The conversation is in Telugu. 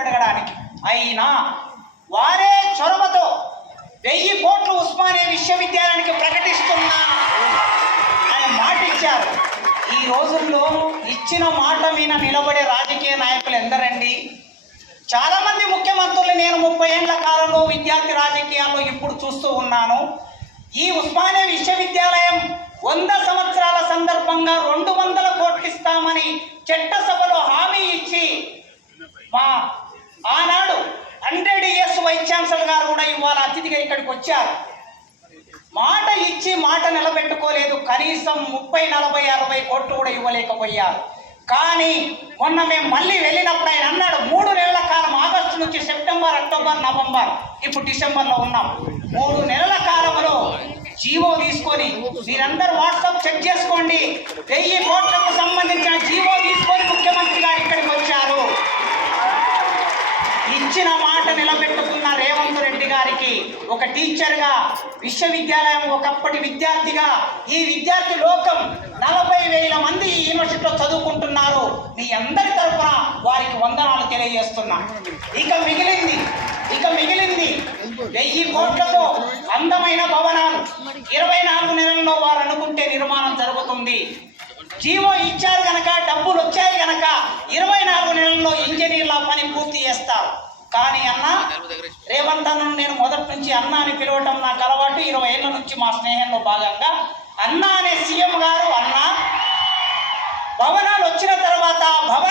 అడగడానికి. అయినా వారే చొరవతో వెయ్యి కోట్లు ఉస్మానియా విశ్వవిద్యాలయానికి ప్రకటిస్తున్నా అని మాట ఇచ్చారు ఈ రోజుల్లో ఇచ్చిన మాట మీద నిలబడే రాజకీయ నాయకులు ఎందరండి? చాలామంది ముఖ్యమంత్రులు నేను ముప్పై ఏళ్ళ కాలంలో విద్యార్థి రాజకీయాల్లో ఇప్పుడు చూస్తూ ఉన్నాను. ఈ ఉస్మానియా విశ్వవిద్యాలయం వంద సంవత్సరాల సందర్భంగా రెండు వందల కోట్లు ఇస్తామని చట్టసభలో వైస్ ఛాన్సలర్ గారు కూడా ఇవాళ అతిథిగా ఇక్కడికి వచ్చారు. మాట ఇచ్చి మాట నిలబెట్టుకోలేదు. కనీసం ముప్పై నలభై అరవై కోట్లు కూడా ఇవ్వలేకపోయారు. కానీ మొన్న మేము మళ్ళీ వెళ్ళినప్పుడు ఆయన అన్నాడు మూడు నెలల కాలం ఆగస్టు నుంచి సెప్టెంబర్ అక్టోబర్ నవంబర్ ఇప్పుడు డిసెంబర్లో ఉన్నాం. మూడు నెలల కాలంలో జీవో తీసుకొని మీరందరూ వాట్సాప్ చెక్ చేసుకోండి. వెయ్యి కోట్లకు సంబంధించిన జీవో తీసుకొని ముఖ్యమంత్రి గారు ఇక్కడికి వచ్చారు ఇచ్చిన మాట నిలబెట్టుకున్న రేవంత్ రెడ్డి గారికి ఒక టీచర్గా విశ్వవిద్యాలయం ఒకప్పటి విద్యార్థిగా ఈ విద్యార్థి లోకం నలభై వేల మంది ఈ యూనివర్సిటీలో చదువుకుంటున్నారు. మీ అందరి తరఫున వారికి వందనాలు తెలియజేస్తున్నా. ఇక మిగిలింది ఇక మిగిలింది వెయ్యి కోట్లతో అందమైన భవనాలు. ఇరవై నాలుగు నెలల్లో వారు అనుకుంటే నిర్మాణం జరుగుతుంది. జీవో ఇచ్చారు గనక డబ్బులు వచ్చాయి గనక ఇరవై కానీ అన్న రేవంత్ అన్నను నేను మొదటి నుంచి అన్న అని పిలవటం నాకు అలవాటు. ఇరవై ఏళ్ళ నుంచి మా స్నేహంలో భాగంగా అన్న అనే సీఎం గారు అన్న భవనాలు వచ్చిన తర్వాత భవన